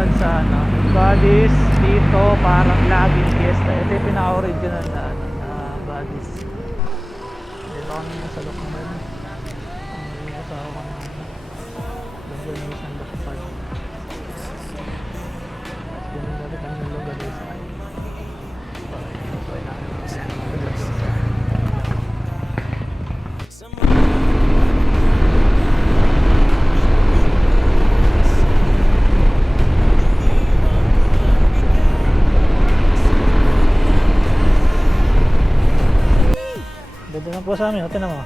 naman sa ano, Buddies dito, parang laging fiesta. Ito yung pinaka-original na, ano, na Buddies. Dito kami sa Lokman. Ang kasama ko ng Longganisa ng Lokman. Ganun na rin ang Longganisa. So, ganda na po sa amin, tingnan mo.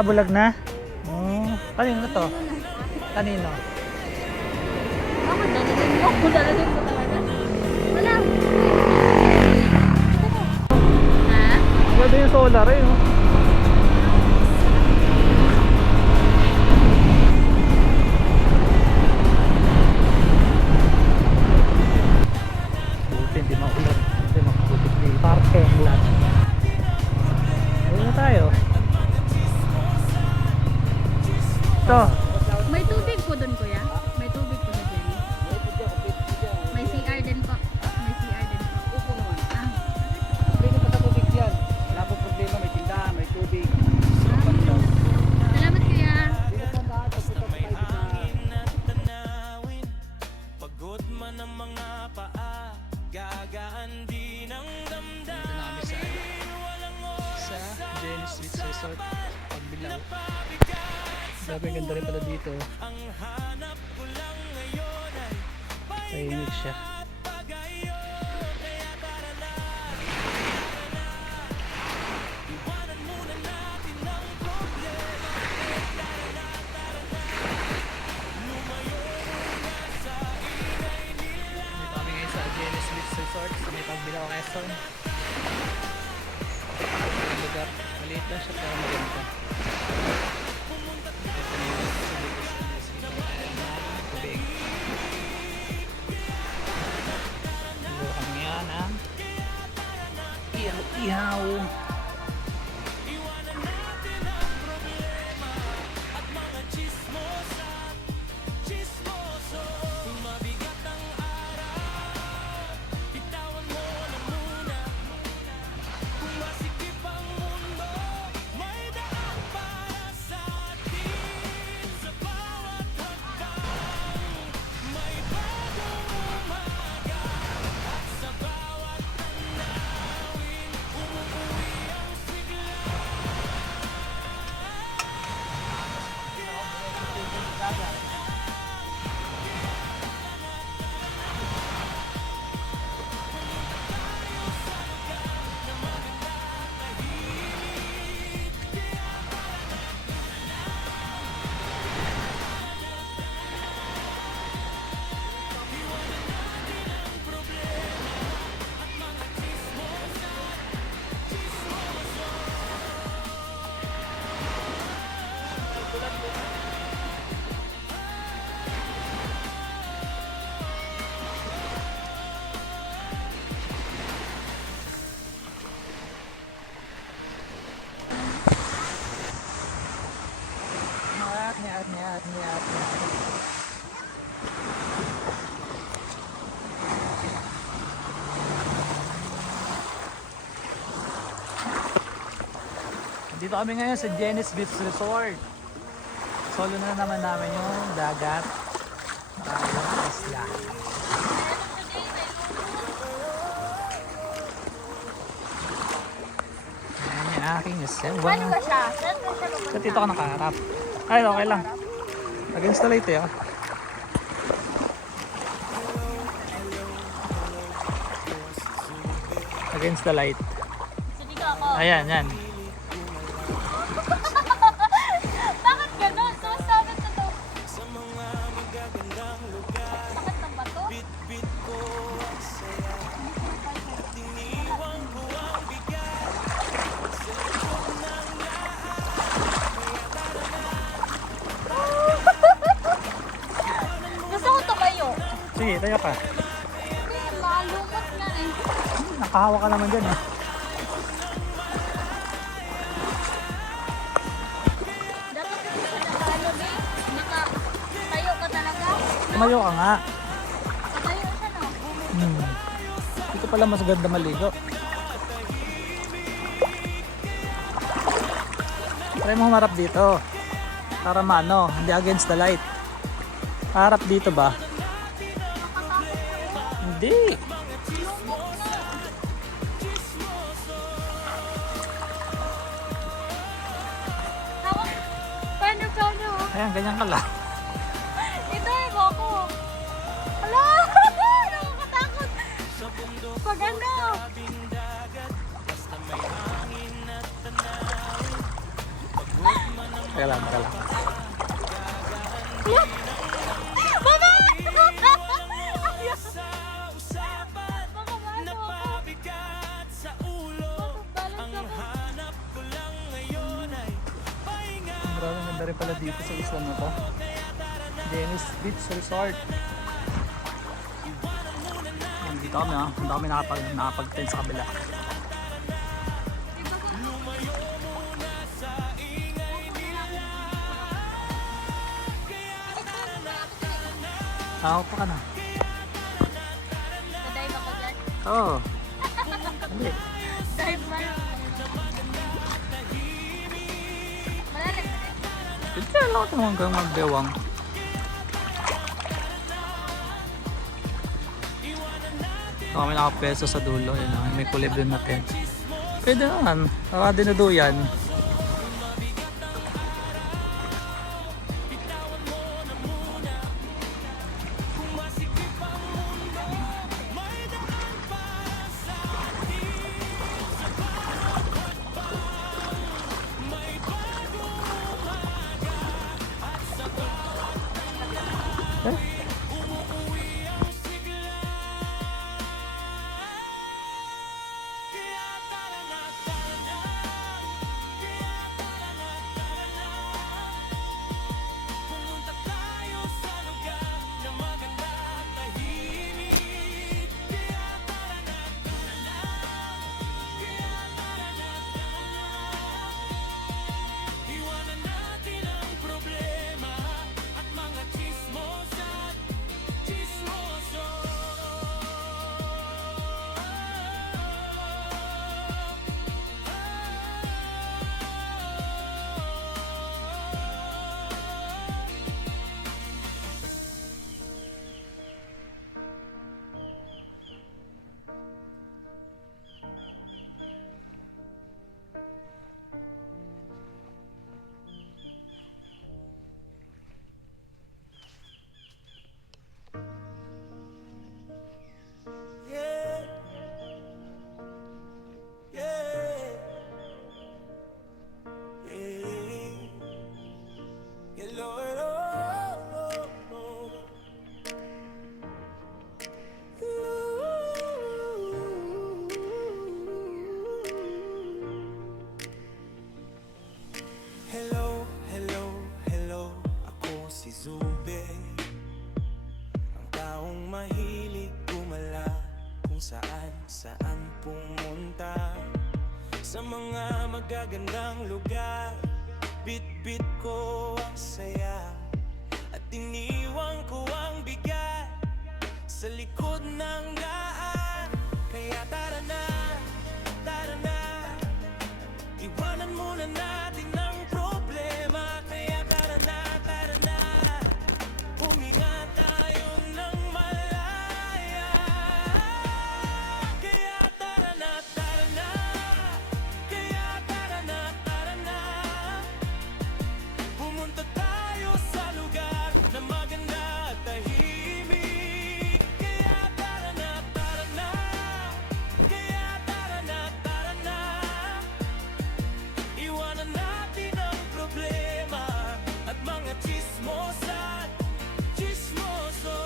Bulag na? Kanino to? Kanino? Ako dalalim ko talaga. Wala. Ha? Ganda yung solar eh, no? Buti hindi maulan. Hindi makukutik ni parking lot. Ayun na tayo. Ito. May tubig po doon, kuya? May tubig po doon. May CR din po. May CR din po. Upo naman. Ah. Pwede pa sa tubig yan. Wala po problema, may tindahan, may tubig. Salamat, kuya. Dito po ba? Pagpunta po tayo Pagod man ang mga paa, gagaan din ang damdamin. Dito na kami sa Genesis Resort Pagbilaw. Grabe, ganda rin pala dito. Ang hanap ko lang ngayon ay Tahimik siya. kaya tara na. Iwanan muna natin ang problema. Tara na. Lumayo muna sa ingay nila. Dito kami ngayon sa Genesis Resort sa may Pagbilaw, Quezon. Ang lugar, maliit lang siya pero maganda. Ihaw. Chismoso, mabigat ang araw. Bitawan mo na muna. Kung masikip ang mundo, may daan para sa atin. Sa bawat hakbang, may bagong umaga. At sa bawat tanawin, umuwi ang sigla. Dito kami ngayon sa Genesis Beach Resort. Solo na naman namin yung dagat. Yung isla. Ayan yung aking asawa. Paano ba siya? So, dito ka nakaharap. Ay, okay lang. Against the light eh. Oh. Against the light. Sige ka ako. Ayan, yan. Bakit gano'n? So, sabi ko to. Bakit ng bato? Gusto ko tumayo. Sige, tayo ka. Hindi, malumot nga eh. Nakahawa ka naman dyan eh. Dapat Tumayo ka nga. Patayo siya, no? Dito pala mas ganda maligo. Try mo humarap dito. Para maano, hindi against the light. Harap dito ba? Hindi. Hawak. Paano? Ayan, ganyan ka lang. Ito yung ako. Hala! Nakakatakot. Pag ano? Teka lang. Mama! Napabigat sa ulo. Ang hanap ko lang ngayon ay pahinga. Maraming ganda rin pala dito sa isla na to. Venice Beach Resort. Dito kami ha. Dito kami nakapag-tent sa kabila. Ako pa ka na. Nadive ako dyan. Oo. Hindi. Dive man. Malalim na rin. Hindi lang ako hanggang magbewang. Ito kami nakapeso sa dulo. Yun lang. May kulib din na tent. Pwede naman. Saka dinuduyan. Pumunta tayo sa lugar na maganda at tahimik. Kaya tara na, tara na. Kaya tara na, tara na. Iwanan natin ang problema at mga chismos at chismoso. Yeah. Yeah. Hello, hello. Hello, hello, hello. Ako si Zube. Ang taong mahilig gumala kung saan pumunta. Sa mga magagandang lugar, bit-bit ko ang saya. At iniwan ko ang bigat sa likod ng daan. Kaya tara na, iwanan muna natin ang problema. Kaya tara na, huminga tayo ng malaya. Kaya tara na, kaya tara na. Pumunta tayo sa lugar na maganda at tahimik. Kaya tara na, kaya tara na. Iwanan natin ang problema at mga chismos at chismoso.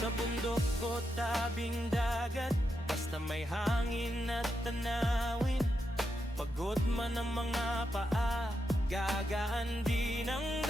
Sa bundok o tabing dagat, basta may hangin at tanawin. Pagod man ang mga paa, gagaan din ang